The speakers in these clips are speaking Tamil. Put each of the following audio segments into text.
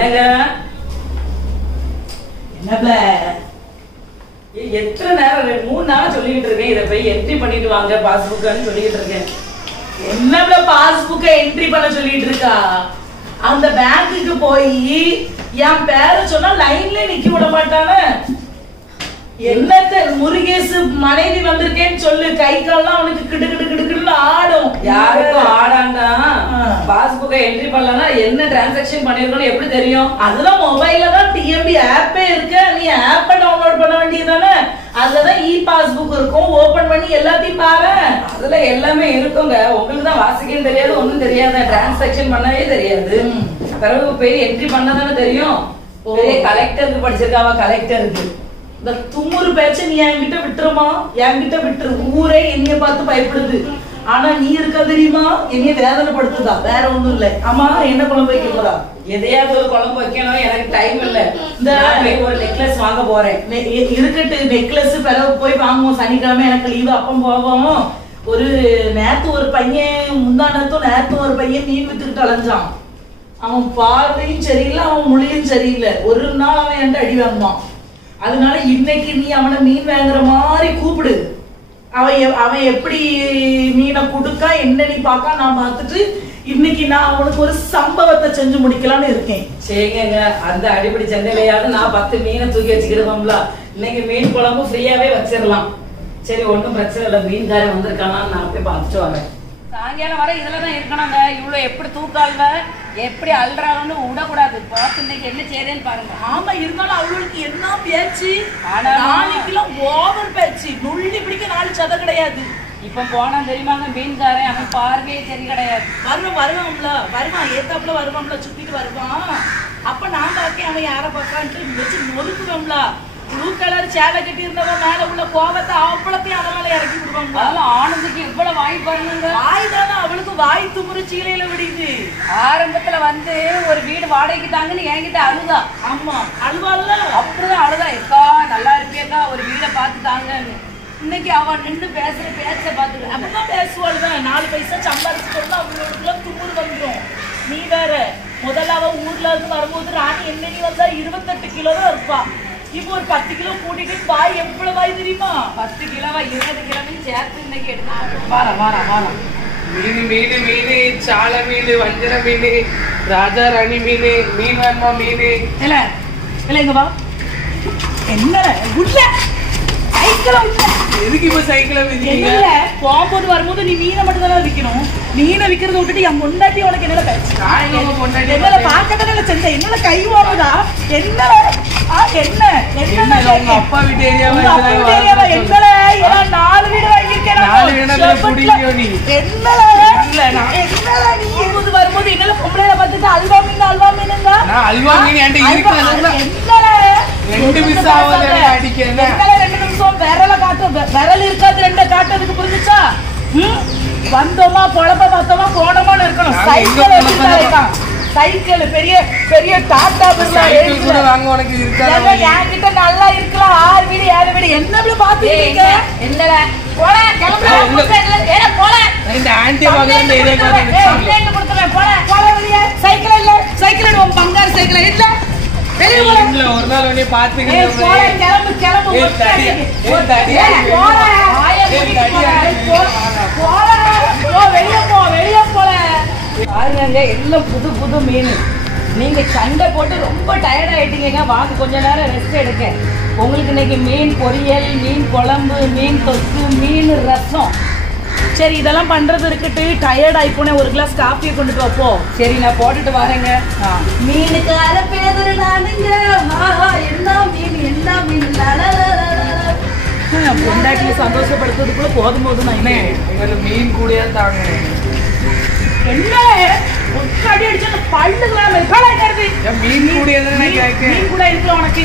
என்னங்க என்னப்ல எத்தனை நேரம் 3 நாளா சொல்லிக்கிட்டு இருக்கேன், இதை போய் என்ட்ரி பண்ணிட்டு வாங்க பாஸ்புக்னு சொல்லிக்கிட்டு இருக்கேன். என்னப்ல பாஸ்புக்க என்ட்ரி பண்ண சொல்லிட்டு இருக்கா? அந்த பேங்க்குக்கு போய் என் பேரை சொன்னா லைன்ல நிக்க விட மாட்டானே. என்னத்த முருகேசு மனைவி வந்திருக்கேன்னு சொல்லு, கை கால்லாம் அவனுக்கு கிடு கிடு கிடுன்னு ஆடும். யாருக்கும் ஆடாண்டா. பாஸ்புக்கை என்ட்ரி பண்ணலன்னா என்ன டிரான்சாக்ஷன் பண்ணிருக்கோம்னு எப்படி தெரியும்? அதெல்லாம் மொபைல்ல தான் டிஎம்பி ஆப்பே இருக்கு, நீ ஆப்பை டவுன்லோட் பண்ண வேண்டியதானே. அதுலதான் இ பாஸ்புக் இருக்கும், ஓபன் பண்ணி எல்லாத்தையும் பாரு. அதுல எல்லாமே இருக்குங்க. உங்களுக்கு தான் வாசிக்கவும் தெரியாது, ஒண்ணும் தெரியாது, டிரான்சாக்ஷன் பண்ணவே தெரியாது. பிறகு போய் என்ட்ரி பண்ணதானே தெரியும். கலெக்டருக்கு படிச்சிருக்காவா, கலெக்டருக்கு. இந்த தும்முறு பேச்ச நீ என்கிட்ட விட்டுருமா? என்கிட்ட விட்டுரு. ஊரே என்னைய பார்த்து பயப்படுது. ஆனா நீ இருக்கா தெரியுமா, என்னைய வேதனைப்படுத்துதா, வேற ஒண்ணும் இல்ல. ஆமா, என்ன குழம்பு வைக்க போறா? எதையாவது ஒரு குழம்பு வைக்கணும், எனக்கு டைம் இல்ல. இந்த ஒரு நெக்லஸ் வாங்க போறேன். இருக்கட்டு, நெக்லஸ் பிறகு போய் வாங்குவோம். சனிக்கிழமை எனக்கு லீவு, அப்பம் போவோம். ஒரு நேத்து ஒரு பையன், நேத்து ஒரு பையன் மீன் வித்துக்கிட்டு அலைஞ்சான். அவன் பார்வையும் சரியில்லை, அவன் மொழியும் சரியில்லை. ஒரு நாள் அவன் என்கிட்ட அடி வாங்குவான். அதனால இன்னைக்கு நீ அவனை மீன் வாங்குற மாதிரி கூப்பிடு. அவன் எப்படி மீனை கொடுக்கா என்ன நீ பாக்கா நான் பார்த்துட்டு இன்னைக்கு நான் அவனுக்கு ஒரு சம்பவத்தை செஞ்சு முடிக்கலான்னு இருக்கேன். சரிங்க, அந்த அடிப்படை சண்டையிலையாவது நான் 10 மீனை தூக்கி வச்சுக்கிடுவோம்ல. இன்னைக்கு மீன் குழம்பு ஃப்ரீயாவே வச்சிடலாம். சரி, ஒன்றும் பிரச்சனை இல்லை. மீன்காரன் வந்திருக்கானா, நான் போய் பார்த்துட்டு வரேன். சாயங்காலம் வர இதுலதான் இருக்கணுங்க. இவ்வளவு எப்படி தூக்கால்வ, எப்படி அல்றாங்கன்னு விடக்கூடாது. பார்த்து இன்னைக்கு என்ன செய்யறேன்னு பாருங்க. ஆமா, இருந்தாலும் அவளுக்கு என்ன பேச்சு, நாளைக்கெல்லாம் ஓவர் பேச்சு. நுள்ளி பிடிக்க 4 சதை கிடையாது. இப்ப போனா தெரியுமாங்க, மீன்காரன் அவன் பார்வையே சரி கிடையாது. வருவான் ஏத்தாப்புல வருவான்ல, சுத்திட்டு வருவான். அப்ப நான் பாக்கேன் அவன் யார பாக்கான்ட்டு வச்சு நொறுக்குவோம்ல. ப்ளூ கலர் சேலை கட்டி இருந்தவன் மேல உள்ள கோவத்தை அவ்வளத்தையும் அதனால இறக்கி விடுவாங்க. அதெல்லாம் ஆனந்துக்கு இவ்வளவு வாய் பாருங்க. வாய் தானே அவளுக்கு, வாய் துமுறு சீலையில விடுது. ஆரம்பத்துல வந்து ஒரு வீடு வாடகைக்கு தாங்கன்னு என்கிட்ட அழுதா. ஆமா, அழுவாள்ல. அப்படிதான் அழுதா, இருக்கா நல்லா இருப்பேக்கா ஒரு வீடை பார்த்து தாங்கன்னு. இன்னைக்கு அவன் நின்று பேசுற பேச்ச பார்த்துட்டு அப்படிதான் பேசுவாள்தான். 4 பைசா சம்பாதிச்சுட்டு அவங்களுக்குள்ள துமுறு வந்துடும். நீ வேற முதல்ல அவன் ஊர்ல இருந்து வரும்போது ராணி என்ன நீ வந்தா 28 கிலோ தான் இருப்பா. இப்போ ஒரு 10 கிலோ கூட்டிட்டு வாய் எவ்வளவு வாய் தெரியுமா? 10 கிலோவா 20 கிலோவையும் சேர்த்து இன்னைக்கு எடுத்து வாரம் மீன் சால மீன், வஞ்சர மீன், ராஜா ராணி மீன், மீன் வேணுமா மீன். இல்ல இங்க வா. என்ன உள்ள சைக்கிள உள்ள எதுக்கு இப்ப சைக்கிள விக்கிறீங்க? இல்ல, போகும்போது வரும்போது நீ மீனை மட்டும் தானே விற்கணும். மீனை விக்கிறத விட்டுட்டு என் பொண்டாட்டி உனக்கு என்னல பேச்சு? என்னல பாக்கட்டல செஞ்ச, என்னல கை ஓடுதா? என்ன என்ன என்ன உங்க அப்பா வீட்டு ஏரியாவா? என்னல 4 வீடு வாங்கிருக்கேன். 4 வீடுல புடிக்கியோ நீ? என்னல என்னல நீ போகும்போது வரும்போது என்னல பொம்பளைய பார்த்துட்டு அல்வா மீனுங்க. நான் அல்வா மீன் என்கிட்ட இருக்கு. என்னல 2 நிமிஷம் ஆகுது அடிக்கிறேன். என்னல 2 நிமிஷம் விரல காட்டு, விரல் இருக்காது 2 காட்டுறதுக்கு, புரிஞ்சுச்சா? வந்தோமா பொழப்ப பார்த்தோமா போனோமான்னு இருக்கணும். சைக்கிள் எடுத்துட்டான். சைக்கிள் பெரிய பெரிய டாடா பிர்லா கூட வாங்க உனக்கு இருக்காது. என்கிட்ட நல்லா இருக்கலாம். 6 வீடு 7 வீடு என்ன பாத்துட்டீங்க? என்னல போல கிளம்புற ஏற போல இந்த ஆன்டி வாங்குற இந்த ஏரியா கம்ப்ளைன்ட் கொடுத்துறேன். போல வெளியே சைக்கிள் இல்ல, சைக்கிள் உன் பங்காரு சைக்கிள் இல்ல. வெளிய போல. இல்ல ஒரு நாள் வந்து பாத்துங்க. போல கிளம்பு கிளம்பு. ஏய் தடியா, ஏய் தடியா. போல ஆயே தடியா. போல போ, வெளிய போல. பாருங்க, எல்லாம் புது புது மீன். நீங்க சண்டை போட்டு ரொம்ப டயர்ட் ஆயிட்டீங்க. வாங்க கொஞ்ச நேரம் ரெஸ்ட் எடுக்க. உங்களுக்கு இன்னைக்கு மீன் பொரியல், மீன் குழம்பு, மீன் தொக்கு, மீன் ரசம். சரி, இதெல்லாம் பண்றது இருக்கட்டு. டயர்ட் ஆயிப்போனே, ஒரு கிளாஸ் காஃபியை கொண்டுட்டு வாப்போ. சரி, நான் போட்டுட்டு வரேங்க. மீனுக்கு அரப்பேதரு நானுங்க. என்ன மீன் பொண்டாட்டியை சந்தோஷப்படுத்துறதுக்குள்ள போதும் போதும். எங்களுக்கு மீன் கூடயா தாங்க. என்ன அடி அடிச்சு பல்லுலாம் மீன் கூட இருக்குல்ல உனக்கு.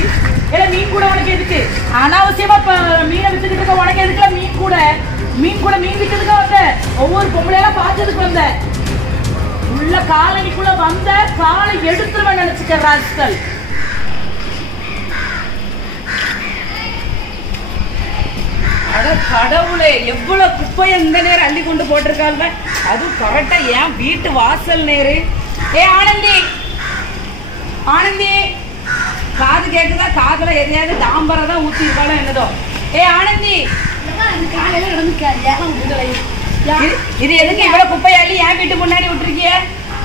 ஏன்னா மீன் கூட உனக்கு எதுக்கு? அனாவசியமா மீனை வித்துக்கிட்டு இருக்க உனக்கு எதுக்குல மீன் கூட மீன் வித்துக்கிட்டு வந்த? ஒவ்வொரு பொம்பளையெல்லாம் பார்த்ததுக்கு வந்த உள்ள காலனிக்குள்ள வந்த காலை எடுத்துருவேன் நினைச்சுக்க ராஸ்கல். அட கடவுளே, எவ்வளவு குப்பையை இந்த நேரம் அள்ளி கொண்டு போட்டிருக்காங்க. அதுவும் கரெக்டா என் வீட்டு வாசல் நேரு. ஏ ஆனந்தி, ஆனந்தி காது கேக்குதா? காதுல எதையாவது தாம்பரம் தான் ஊத்தி இருக்காலும் என்னதோ. ஆனந்தி காலையில கிடந்து இது எதுக்கு இவ்வளவு குப்பையாளி என் வீட்டு முன்னாடி விட்டுருக்கிய?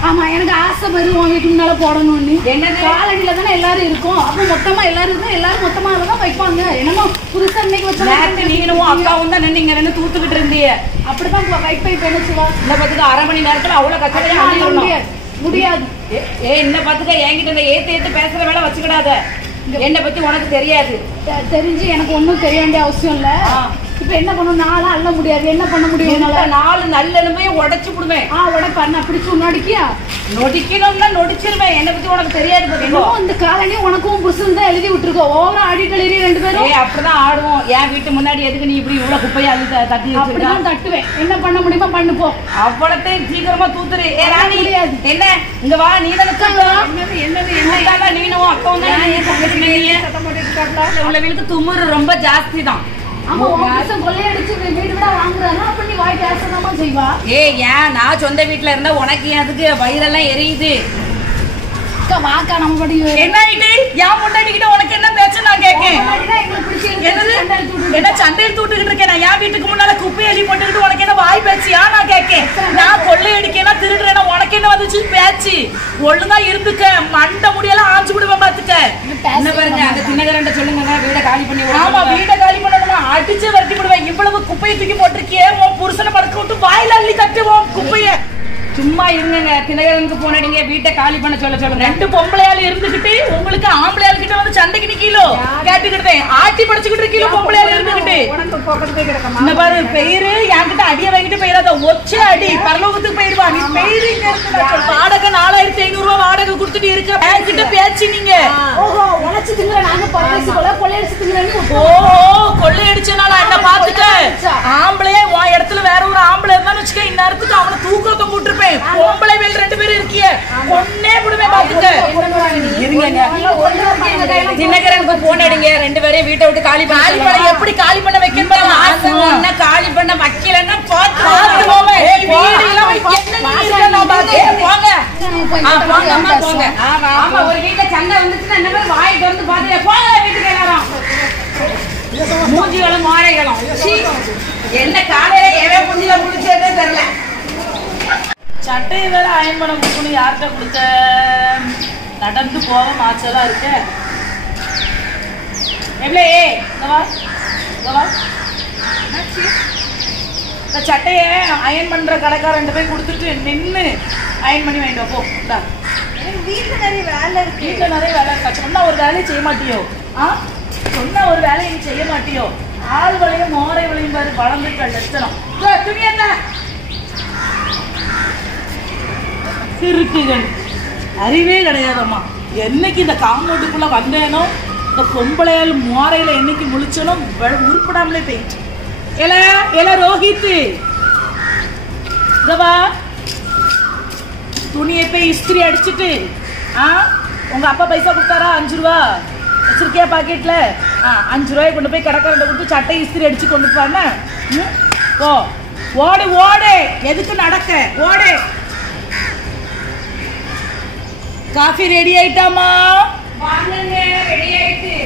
ஆமா, எனக்கு ஆசை வரும் உன் வீட்டு முன்னால போடணும்னு. என்னது? காலடியில தானே எல்லாரும் இருக்கும். அப்ப மொத்தமா எல்லாரும் இருந்தா எல்லாரும் மொத்தமா தான் வைப்பாங்க. என்னமோ புதுசா இன்னைக்கு வச்சா நீங்களும் அக்காவும் தான் நின்று இங்க நின்று தூத்துக்கிட்டு இருந்தீங்க. அப்படிதான் வைப்பை பெணுச்சுவா. இந்த பத்துக்கு அரை மணி நேரத்துல அவ்வளவு கஷ்டப்படியா முடியாது. என்ன பத்துக்க என்கிட்ட இந்த ஏத்து பேசுற வேலை வச்சுக்கிடாத. என்னை பத்தி உனக்கு தெரியாது. தெரிஞ்சு எனக்கு ஒண்ணும் தெரிய வேண்டிய அவசியம் இல்ல. இப்ப என்ன பண்ணணும்? நாளா அள்ள முடியாது. என்ன பண்ண முடியும்? 4 நல்லெலும்பையும் உடைச்சு விடுவேன். உடைப்பா. நான் பிடிச்சு நொடிக்கியா? நொடிக்கணும்னா நொடிச்சிருவேன். என்னை பத்தி உனக்கு தெரியாது. இந்த காலனி உனக்கும் புருஷன் தான் எழுதி விட்டுருக்கோம். ஓவரா ஆடிட்டு 2 பேரும் அப்படிதான் ஆடுவோம். என் வீட்டு முன்னாடி எதுக்கு நீ இப்படி இவ்வளவு குப்பையா தட்டி அப்படிதான் தட்டுவேன். என்ன பண்ண முடியுமா பண்ணு போ. அவ்வளத்தையும் சீக்கிரமா தூத்துரு. முடியாது. என்ன இங்க வா. நீ என்னது நீனும் அக்காவும் தான் உள்ளவங்களுக்கு துமுறு ரொம்ப ஜாஸ்தி தான். ஆமா, புருஷன் கொள்ளையடிச்சு வீடு வீடா வாங்குறானா? அப்ப நீ வாய் பேசதாமா செய்வா? ஏன் நான் சொந்த வீட்டுல இருந்தா உனக்கு அதுக்கு வயிறெல்லாம் எரியுது. வாக்கா நம்ம படி என்ன ஆயிட்டு? என் முன்னாடிக்கிட்ட உனக்கு என்ன பேச்சு நான் கேட்கேன். என்ன சண்டையில் தூட்டுக்கிட்டு இருக்கேன்? நான் என் வீட்டுக்கு முன்னால குப்பை அள்ளி போட்டுக்கிட்டு உனக்கு என்ன வாய் பேச்சியா நான் கேட்கேன். நான் கொள்ளையடிக்கேன்னா திருடுறேன்னா உனக்கு என்ன வந்துச்சு பேச்சு? ஒழுங்கா இருந்துக்க. மண்டை முடியெல்லாம் ஆஞ்சு விடுவேன் பாத்துக்க. என்ன பாருங்க அந்த தினகரண்ட சொல்லுங்க வீட காலி பண்ணி. ஆமா, வீட காலி பண்ணணுமா? அடிச்சு வரட்டி விடுவேன். இவ்வளவு குப்பையை தூக்கி போட்டிருக்கியே. உன் புருஷனை படுக்க விட்டு வாயில அள்ளி தட்டுவோம் குப்பைய. சும்மா இருங்க. தினகரனுக்கு போனீங்க வீட்டை காலி பண்ண சொல்லுங்க. 2 பொம்பளையாள் இருந்துகிட்டு உங்களுக்கு ஆம்பளையாள் கிட்ட வந்து சண்டைக்கு நிக்கீலோ கேட்டுக்கிட்டேன். ஆட்டி படிச்சுக்கிட்டு இருக்கீங்க பொம்பளையாள் இருந்துகிட்டு. இந்த பாரு பெயரு என்கிட்ட அடிய வாங்கிட்டு போயிடாத. ஒச்ச அடி பரலோகத்துக்கு போயிடுவா. நீ பெயரு வாடகை 4500 ரூபாய் வாடகை கொடுத்துட்டு இருக்க என்கிட்ட பேச்சு நீங்க. ஓஹோ, உழைச்சு திங்குற நாங்க பரதேசி போல கொள்ளையடிச்சு திங்குறேன்னு. ஓஹோ, கொள்ளையடிச்சனால என்ன பாத்துக்க. ஆம்பளையே உன் இடத்துல வேற ஒரு ஆம்பளை இருந்தான்னு வச்சுக்க. இந்நேரத்துக்கு அவனை தூக்கத்தை போட்டுருப்பேன். பொம்பளை மேல் 2 பேரும் இருக்கிய பொண்ணே விடுவேன் பாத்துக்க. தினகரனுக்கு போன் அடிங்க. 2 பேரையும் வீட்டை விட்டு காலி பண்ண. எப்படி காலி பண்ண வைக்கணும்? காலி பண்ண வைக்கலன்னா ஒரு வீட்டுல சண்டை வந்துச்சுன்னா என்ன பேர் வாய் திறந்து பாத்துக்க. போங்க வீட்டுக்கு எல்லாரும். மூஞ்சிகளும் மாடைகளும் என்ன காலையில எவன் மூஞ்சில முடிச்சதே தெரியல. சட்டையை வேற அயன் பண்ண கொடுக்கணும். யார்கிட்ட கொடுத்த? நடந்து போக மாச்சலா இருக்க. எவ்வளோ இந்த சட்டையை அயன் பண்ற கடைக்காரன் போய் கொடுத்துட்டு நின்று அயன் பண்ணி வாங்கிட்டு போ. வீட்டுல நிறைய வேலை இருக்கு. வீட்டுல நிறைய வேலை இருக்கா? சொன்னா ஒரு வேலையை செய்ய மாட்டியோ? சொன்ன ஒரு வேலையை நீ செய்ய மாட்டியோ? ஆள் வளையும் மோரை வளையும் பாரு வளர்ந்துட்ட லட்சணம். துணி என்ன இருக்குகள் அறிவே கிடையாதம்மா. என்னைக்கு இந்த காம்பவுண்டுக்குள்ள வந்தேனோ இந்த பொம்பளையால் மோரையில என்னைக்கு முழிச்சனோ உருப்படாமலே போயிட்டு. ரோஹித் இதவா துணியை போய் இஸ்திரி அடிச்சுட்டு உங்க அப்பா பைசா கொடுத்தாரா? 5 ரூபா வச்சிருக்கியா பாக்கெட்ல? 5 ரூபாய் கொண்டு போய் கடைக்காரண்ட கொடுத்து சட்டை இஸ்திரி அடிச்சு கொண்டு போவாங்க. ஓ ஓடு ஓடு. எதுக்கு நடக்க? ஓடு. காஃபி ரெடி ஆயிட்டாமா? வாங்குங்க, ரெடி ஆயிட்டு.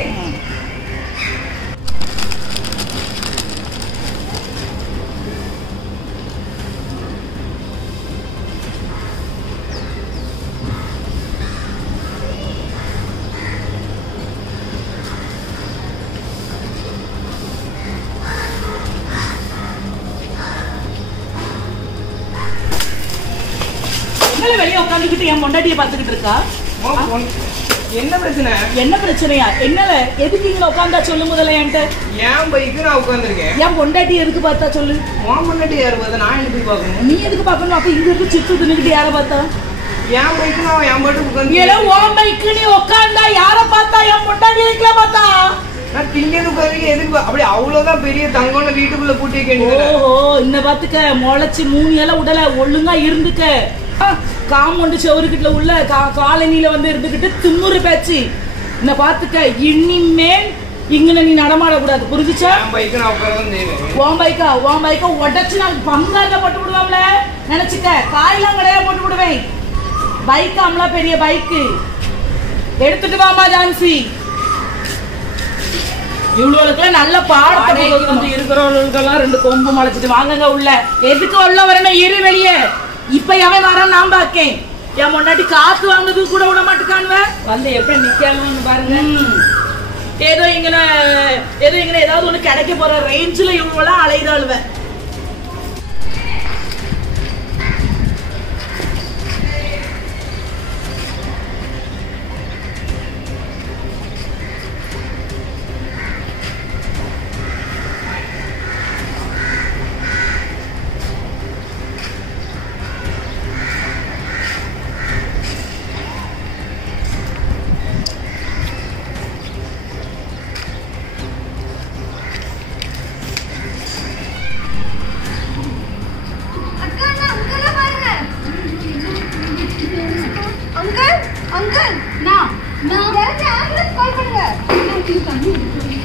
வெளியே உட்காந்துக்கிட்டு என் பொண்டாட்டியை பார்த்துக்கிட்டு இருக்கா. என்ன பிரச்சனை? என்ன பிரச்சனையா? என்னல எதுக்கு இங்க உட்காந்தா சொல்லு முதல்ல. என்கிட்ட என் பைக்கு நான் உட்காந்துருக்கேன். என் பொண்டாட்டி எதுக்கு பார்த்தா சொல்லு. உன் பொண்டாட்டி யாரு பார்த்தா? நான் எதுக்கு பார்க்கணும்? நீ எதுக்கு பார்க்கணும்? அப்ப இங்க இருந்து சித்து தின்னுக்கிட்டு யாரை பார்த்தா? என் பைக்கு நான் என் பாட்டு உட்காந்து. உன் பைக்கு நீ உட்காந்தா யாரை பார்த்தா? என் பொண்டாட்டி இருக்குல பார்த்தா? நான் திங்கிறது உட்காந்து எதுக்கு? அப்படி அவ்வளவுதான் பெரிய தங்கம்னு வீட்டுக்குள்ள பூட்டி வைக்க. ஓஹோ, இந்த பாத்துக்க முளைச்சு 3 இலை உடல ஒழுங்கா இருந்துக்க. காம்பவுண்டு செவருக்கிட்ட உள்ள காலனியில வந்து இருந்துகிட்டு திமுறு பேச்சு. இந்த பாத்துக்க இனிமேல் இங்க நீ நடமாடக்கூடாது. புரிஞ்சுச்சா? உன் பைக்கா உடச்சு நான் பங்கால போட்டு விடுவோம்ல நினைச்சுக்க. காயெல்லாம் கிடையாது போட்டு விடுவேன். பைக்காமலாம் பெரிய பைக்கு. எடுத்துட்டு வாமா ஜான்சி. இவ்வளவுக்குலாம் நல்ல பாடத்தை வந்து இருக்கிறவங்களுக்கெல்லாம் 2 கொம்பு முளைச்சிட்டு வாங்கங்க உள்ள. எதுக்கு உள்ள வரணும்? இரு வெளியே. இப்ப எவன் வரான் நான் பாக்கேன். என் முன்னாடி காத்து வாங்குறது கூட விட மாட்டுக்கானுவ. வந்து எப்படி நிக்காங்கன்னு பாருங்க. ஏதோ இங்கன ஏதாவது ஒண்ணு கிடைக்க போற ரேஞ்சில இவ்வளவு அலைதாளுவ.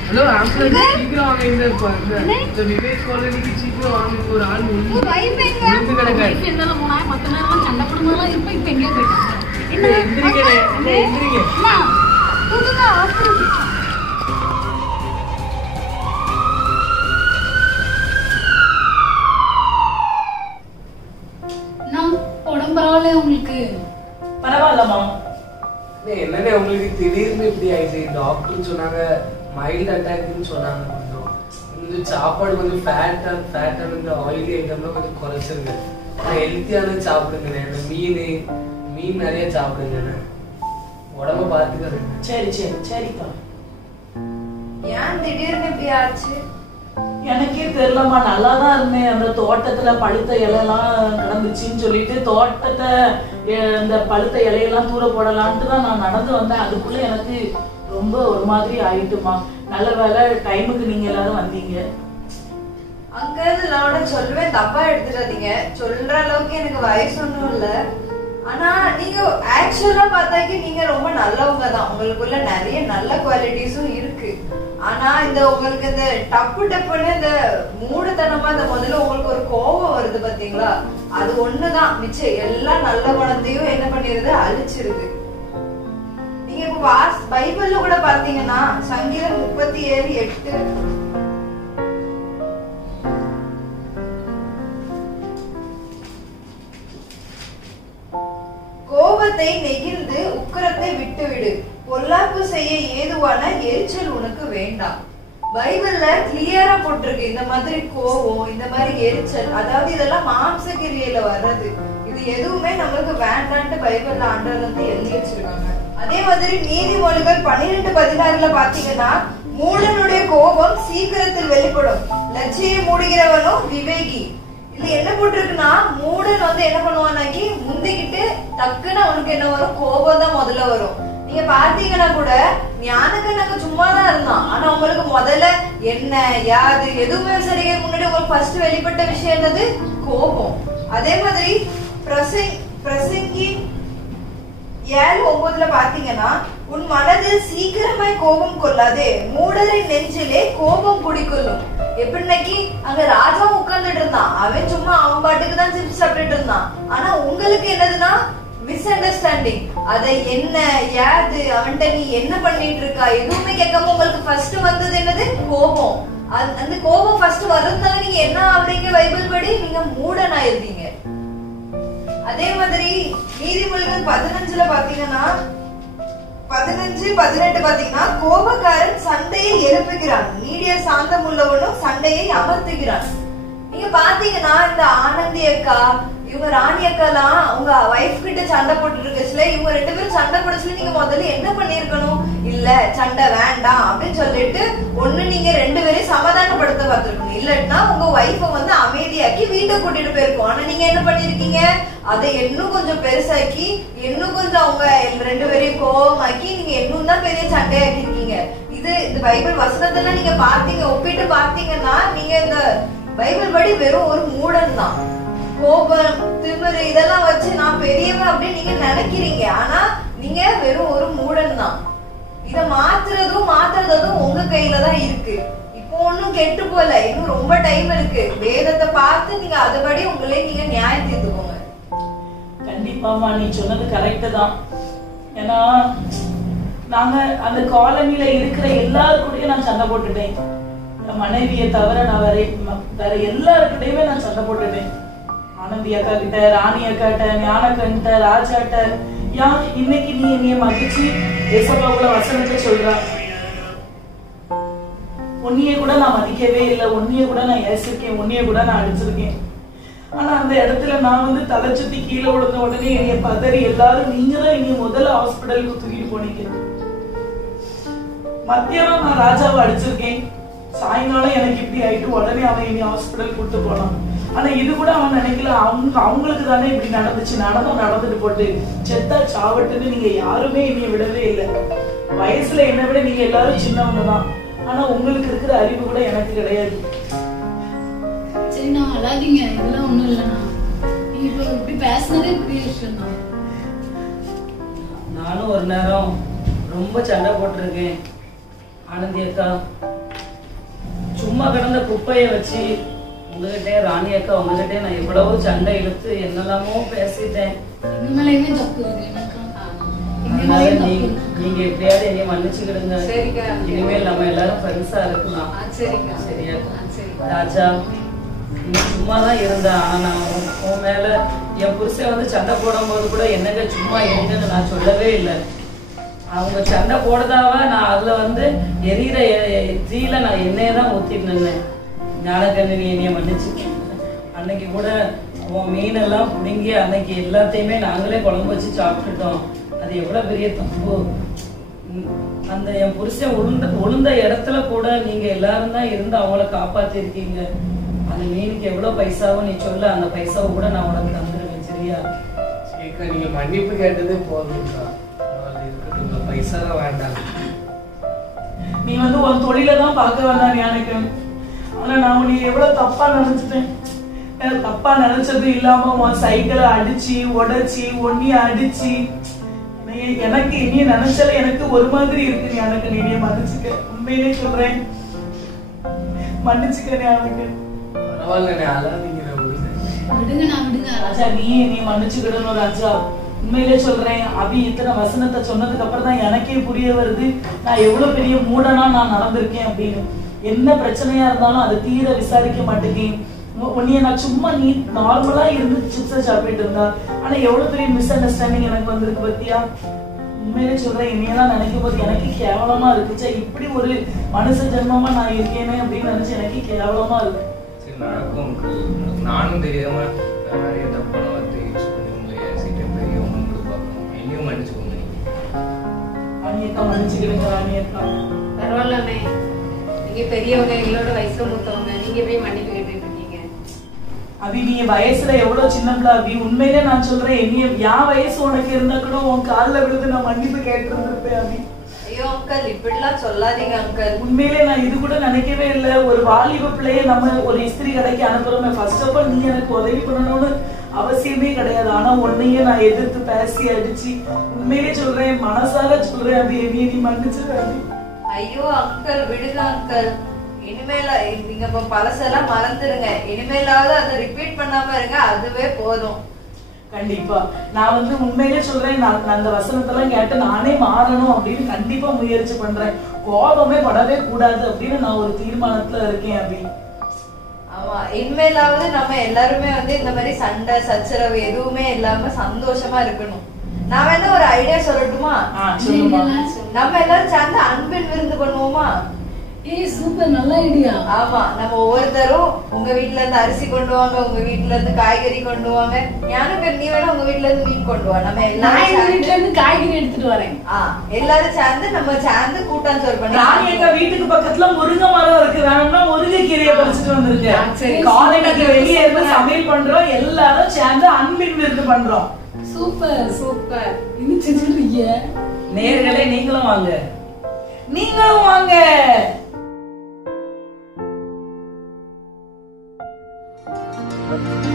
ஹலோ ஆம்புலன்ஸ் சீக்கிரம் வாங்க. இந்த விவேக் காலனிக்கு சீக்கிரம் வாங்க. ஒரு ஆள் வந்து கிடக்காரு. மத்த நேரம் சண்டை போடும்போதெல்லாம் இப்ப எங்க போயிட்டு எந்திரிங்க. உடம்பு பரவாயில்ல உங்களுக்கு? பரவாயில்லம்மா. என்னங்க உங்களுக்கு திடீர்னு இப்படி ஆயிடுச்சு? டாக்டர் சொன்னாங்க மைல்ட் அட்டாக்னு சொன்னாங்க. கொஞ்சம் சாப்பாடு கொஞ்சம் ஃபேட்டான இந்த ஆயிலி ஐட்டம்லாம் கொஞ்சம் குறைச்சிருங்க. ஹெல்த்தியான சாப்பிடுங்க. மீன் நிறைய சாப்பிடுங்க. உடம்ப பாத்துக்கிறேன். சரிப்பா. ஏன் திடீர்னு இப்படி ஆச்சு? எனக்கே தெரியலம்மா. நல்லாதான் இருந்தேன். அந்த தோட்டத்துல பழுத்த இலையெல்லாம் கிடந்துச்சுன்னு சொல்லிட்டு தோட்டத்தை இந்த பழுத்த இலையெல்லாம் தூர போடலான்ட்டு தான் நான் நடந்து வந்தேன். அதுக்குள்ள எனக்கு ரொம்ப ஒரு மாதிரி ஆயிட்டுமா. நல்ல வேலை டைமுக்கு நீங்க எல்லாரும் வந்தீங்க. அங்கிள் நான் சொல்லுவேன், தப்பா எடுத்துடாதீங்க. சொல்ற அளவுக்கு எனக்கு வயசு ஒண்ணும் இல்ல. ஆனா நீங்க ஆக்சுவலா பார்த்தாக்கி நீங்க ரொம்ப நல்லவங்க தான். உங்களுக்குள்ள நிறைய நல்ல குவாலிட்டிஸும் இருக்கு. ஆனா இந்த உங்களுக்கு இந்த டப்புன்னு இந்த மூடத்தனமா இந்த முதல்ல உங்களுக்கு ஒரு கோபம் வருது பாத்தீங்களா? அது ஒண்ணுதான் மிச்சம் எல்லா நல்ல குணத்தையும் என்ன பண்ணிருது? அழிச்சிருது. நீங்க இப்ப பைபிள்ல கூட பாத்தீங்கன்னா சங்கீதம் 37:8 கோபத்தை நெகிழ்ந்து உக்கிரத்தை விட்டுவிடு, பொல்லாப்பு செய்ய ஏதுவான எரிச்சல் உனக்கு வேண்டாம். பைபிள்ல கிளியரா போட்டிருக்கு இந்த மாதிரி கோபம், இந்த மாதிரி எரிச்சல், அதாவது இதெல்லாம் மாம்ச கிரியையில வர்றது. இது எதுவுமே நமக்கு வேண்டான்ட்டு பைபிள்ல ஆண்டவர் வந்து எழுதி வச்சிருக்காங்க. அதே மாதிரி நீதிமொழிகள் 12:16 பாத்தீங்கன்னா மூடனுடைய கோபம் சீக்கிரத்தில் வெளிப்படும், லட்சியம் மூடுகிறவனும் விவேகி. இது என்ன போட்டிருக்குன்னா மூடன் வந்து என்ன பண்ணுவானாக்கி முந்திக்கிட்டு டக்குன்னு அவனுக்கு என்ன வரும்? கோபம் தான் முதல்ல வரும். நீங்க பாத்தீங்கன்னா கூட ஞானக்கண்ணங்க சும்மாதான் இருந்தான். ஆனா உங்களுக்கு முதல்ல என்ன யாது எதுவுமே விசாரிக்க முன்னாடி உங்களுக்கு ஃபர்ஸ்ட் வெளிப்பட்ட விஷயம் என்னது? கோபம். அதே மாதிரி பிரசங்கி 7:9 பாத்தீங்கன்னா உன் மனதில் சீக்கிரமாய் கோபம் கொள்ளாதே, மூடரின் நெஞ்சிலே கோபம் குடிக்கொள்ளும். எப்படின்னாக்கி அங்க ராஜா உட்கார்ந்துட்டு இருந்தான். அவன் சும்மா அவன் பாட்டுக்கு தான் சிப்ஸ் சாப்பிட்டுட்டு இருந்தான். ஆனா உங்களுக்கு என்னதுன்னா மிஸ் அண்டர்ஸ்டாண்டிங். அதை என்ன யாது அவன்கிட்ட நீ என்ன பண்ணிட்டு இருக்கா எதுவுமே கேட்காம உங்களுக்கு ஃபர்ஸ்ட் வந்தது என்னது? கோபம். அந்த கோபம் ஃபர்ஸ்ட் வருந்தாங்க நீங்க என்ன ஆகுறீங்க? பைபிள் படி நீங்க மூடன் ஆயிருந்தீங்க. அதே மாதிரி நீதிமொழிகள் 15 பாத்தீங்கன்னா 15:18 பாத்தீங்கன்னா கோபக்காரன் சண்டையை எழுப்புகிறான், நீடிய சாந்தம் உள்ளவனும் சண்டையை அமர்த்துகிறான். நீங்க பாத்தீங்கன்னா இந்த ஆனந்தி அக்கா இவங்க ராணி அக்காலாம் உங்க வைஃப் கிட்ட சண்டை போட்டு இருக்குச்சுல, இவங்க 2 பேரும் சண்டை போடுச்சுல நீங்க முதல்ல என்ன பண்ணிருக்கணும்? இல்ல சண்டை வேண்டாம் அப்படின்னு சொல்லிட்டு ஒண்ணு நீங்க 2 பேரையும் சமாதானப்படுத்த பார்த்திருக்கணும். இல்லன்னா உங்க வைஃப வந்து அமைதியாக்கி வீட்டை கூட்டிட்டு போயிருக்கோம். ஆனா நீங்க என்ன பண்ணிருக்கீங்க? அதை இன்னும் கொஞ்சம் பெருசாக்கி இன்னும் கொஞ்சம் அவங்க 2 பேரையும் கோபமாக்கி நீங்க இன்னும் தான் பெரிய சண்டையாக்கி இருக்கீங்க. இந்த பைபிள் வசனத்தெல்லாம் நீங்க பாத்தீங்க, ஒப்பிட்டு பாத்தீங்கன்னா நீங்க இந்த பைபிள் படி வெறும் ஒரு மூடன் தான். கோபம் திமிரு இதெல்லாம் வச்சு நான் பெரியவன் அப்படின்னு நீங்க நினைக்கிறீங்க. ஆனா நீங்க வெறும் ஒரு மூடன் தான். இத மாத்துறதும் உங்க கையில தான் இருக்கு. இப்போ ஒண்ணும் கெட்டு போல, இன்னும் ரொம்ப டைம் இருக்கு. வேதத்தை பார்த்து நீங்க அதுபடி உங்களே நீங்க நியாயம் தீர்த்துக்கோங்க. கண்டிப்பாமா நீ சொன்னது கரெக்ட் தான். ஏன்னா நாங்க அந்த காலனில இருக்கிற எல்லாருக்கூடயும் நான் சண்டை போட்டுட்டேன். என் மனைவியை தவிர நான் வேற எல்லாருக்கிட்டையுமே நான் சண்டை போட்டுட்டேன். ஆனந்தி அக்கா கிட்ட, ராணி அக்காட்ட, ஞானக்கண்ட, ராஜாட்ட. இன்னைக்கு நீ என்னைய மதிச்சு ஏசப்பாக்குள்ள வசனத்தை சொல்றா. உன்னைய கூட நான் மதிக்கவே இல்லை, உன்னைய கூட நான் ஏசிருக்கேன், உன்னைய கூட நான் அடிச்சிருக்கேன். ஆனா அந்த இடத்துல நான் வந்து தலை சுத்தி கீழே விழுந்த உடனே என்னைய பதறி எல்லாரும் நீங்க தான் என்னைய முதல்ல ஹாஸ்பிட்டலுக்கு தூக்கிட்டு போனீங்க. மத்தியானம் நான் ராஜாவை அடிச்சிருக்கேன், சாயங்காலம் எனக்கு இப்படி ஆயிட்டு உடனே அவன் என்னை ஹாஸ்பிட்டல் கூட்டு போனான். ஆனா இது கூட அவன் நினைக்கல, அவங்களுக்கு தானே இப்படி நடந்துச்சு, நடந்துட்டு போட்டு செத்தா சாவட்டுன்னு நீங்க யாருமே என்னைய விடவே இல்லை. வயசுல என்னை விட நீங்க எல்லாரும் சின்னவங்க தான், ஆனா உங்களுக்கு இருக்கிற அறிவு கூட எனக்கு கிடையாது. சரி நான் அழாதீங்க, இதெல்லாம் ஒண்ணும் இல்லைண்ணா. நீங்க இப்போ இப்படி பேசுனதே பெரிய விஷயம் தான். நானும் ஒரு நேரம் ரொம்ப சண்டை போட்டிருக்கேன் ஆனந்தி அக்கா. சும்மா கிடந்த குப்பையை வச்சு உங்ககிட்ட, ராணி அக்கா உங்ககிட்ட நான் எவ்வளவோ சண்டை இழுத்து என்னெல்லாமோ பேசிட்டேன். எங்க மேலேயுமே தப்பு இருக்கு, நீங்க எப்படியாவது என்னைய மன்னிச்சுக்கிடுங்க. இனிமேல் நம்ம எல்லாரும் ஃப்ரெண்ட்ஸா இருக்கலாம். சரியா ராஜா? நீ சும்மாதான் இருந்த, ஆனா நான் உன் மேல என் புருஷன் வந்து சண்டை போடும் போது கூட என்னங்க சும்மா இருங்கன்னு நான் சொல்லவே இல்லை. அவங்க சண்டை போடுதாவ நான் அதுல வந்து எரியிற தீல நான் என்னையதான் ஊத்திட்டு நின்னேன். ஞானக்கண்ணு நீ என்னைய மன்னிச்சுக்க. அன்னைக்கு கூட உன் மீனெல்லாம் பிடுங்கி அன்னைக்கு எல்லாத்தையுமே நாங்களே குழம்பு வச்சு சாப்பிட்டுட்டோம். அது எவ்வளவு பெரிய தப்பு. அந்த என் புருஷன் உளுந்த இடத்துல கூட நீங்க எல்லாரும் தான் இருந்து அவங்கள காப்பாத்திருக்கீங்க. அந்த மீனுக்கு எவ்வளவு பைசாவும் நீ சொல்ல, அந்த பைசாவை கூட நான் உனக்கு தந்துருவேன். சரியா? நீங்க மன்னிப்பு கேட்டதே போதும்க்கா, பைசா தான் வேண்டாம். நீ வந்து உன் தொழில தான் பார்க்க வேண்டாம் எனக்கு. ஆனா நான் உன்னை எவ்வளவு தப்பா நினைச்சிட்டேன். தப்பா நினைச்சது இல்லாம உன் சைக்கிளை அடிச்சு உடைச்சி ஒன்னிய அடிச்சு எனக்கு இனிய நினைச்சால எனக்கு ஒரு மாதிரி இருக்கு. நீ எனக்கு நீ மன்னிச்சுக்க, உண்மையிலே சொல்றேன், மன்னிச்சுக்க. எனக்கு பரவாயில்ல, அழாதீங்க. ராஜா நீ மன்னிச்சுக்கிடணும் ராஜா. உண்மையிலே சொல்றேன், அபி இத்தனை வசனத்தை சொன்னதுக்கு அப்புறம் தான் எனக்கே புரிய வருது நான் எவ்வளவு பெரிய மூடனா நான் நடந்திருக்கேன் அப்படின்னு. என்ன பிரச்சனையா இருந்தாலும் அதை தீர விசாரிக்க மாட்டேங்கேன். உன்னைய நான் சும்மா நீ நார்மலா இருந்து சிப்ஸை சாப்பிட்டு இருந்தா, ஆனா எவ்வளவு பெரிய மிஸ் அண்டர்ஸ்டாண்டிங் எனக்கு வந்திருக்கு பத்தியா. உண்மையிலே சொல்றேன், என்னையெல்லாம் நினைக்கும் போது எனக்கு கேவலமா இருக்குச்சா. இப்படி ஒரு மனுஷ ஜென்மமா நான் இருக்கேனே அப்படின்னு நினைச்சு எனக்கு கேவலமா இருக்கு. நானும் தெரியாம நிறைய தப்பான வார்த்தை யூஸ் பண்ணி உங்களை ஏசிட்டேன். பெரியவங்க பார்க்கணும், என்னையும் மன்னிச்சுக்கோங்க. ராணியக்கா மன்னிச்சுக்கிடுங்க. ராணியக்கா பரவாயில்லண்ணே, நீங்க பெரியவங்க, எங்களோட வயசுல மூத்தவங்க, நீங்க போய் மன்னிப்பு கேட்டுட்டு இருக்கீங்க. அபி நீ வயசுல எவ்வளவு சின்ன பிள்ளை அபி. உண்மையிலே நான் சொல்றேன், என் வயசு உனக்கு இருந்தா கூட உன் காலில் விழுந்து நான் மன்னிப்பு கேட்டு இருந்திருப்பேன் அபி. ஐயோ அங்கிள், இப்படிலாம் சொல்லாதீங்க அங்கிள். உண்மையிலே நான் இது கூட நினைக்கவே இல்லை. ஒரு வாலிப பிள்ளைய நம்ம ஒரு இஸ்திரி கடைக்கு அனுப்புறோமே, ஃபர்ஸ்ட் ஆஃப் ஆல் நீ எனக்கு உதவி பண்ணணும்னு அவசியமே கிடையாது. ஆனா உன்னையே நான் எதிர்த்து பேசி அடிச்சு, உண்மையிலே சொல்றேன், மனசார சொல்றேன் அபி, நீ மன்னிச்சிருக்க. ஐயோ அங்கிள் விடுங்க அங்கிள். இனிமேல நீங்க இப்ப பழசெல்லாம் மறந்துடுங்க. இனிமேலாவது அதை ரிப்பீட் பண்ணாம இருங்க, அதுவே போதும். கண்டிப்பா நான் வந்து உண்மையிலே சொல்றேன், நான் அந்த வசனத்தெல்லாம் கேட்டு நானே மாறணும் அப்படின்னு கண்டிப்பா முயற்சி பண்றேன். கோபமே படவே கூடாது அப்படின்னு நான் ஒரு தீர்மானத்துல இருக்கேன் அபி. ஆமா, இனிமேலாவது நம்ம எல்லாருமே வந்து இந்த மாதிரி சண்டை சச்சரவு எதுவுமே இல்லாம சந்தோஷமா இருக்கணும். நான் வேணா ஒரு ஐடியா சொல்லட்டுமா? நம்ம எல்லாரும் சேர்ந்து அன்பின் விருந்து பண்ணுவோமா? சூப்பர், நல்ல ஐடியா. ஆமா, நம்ம ஒவ்வொருத்தரும் உங்க வீட்டுல இருந்து அரிசி கொண்டு வாங்க, உங்க வீட்டுல இருந்து காய்கறி கொண்டு வாங்க. ஞானக்கு நீ வேணா உங்க வீட்டுல இருந்து மீன் கொண்டு வா. நம்ம எல்லாரும் வீட்டுல இருந்து காய்கறி எடுத்துட்டு வரேன். எல்லாரும் சேர்ந்து நம்ம சேர்ந்து கூட்டாஞ்சோறு பண்ணி. ராணி எங்க வீட்டுக்கு பக்கத்துல முருங்கை மரம் இருக்கு, வேணும்னா முருங்கை கீரையை பறிச்சுட்டு வந்திருக்கேன். காலைக்கு வெளியே இருந்து சமையல் பண்றோம், எல்லாரும் சேர்ந்து அன்பின் விருந்து பண்றோம். Super super. இன்னும் செஞ்சுருக்கீங்க. நேர்களே நீங்களும் வாங்க, நீங்களும் வாங்க. Thank you.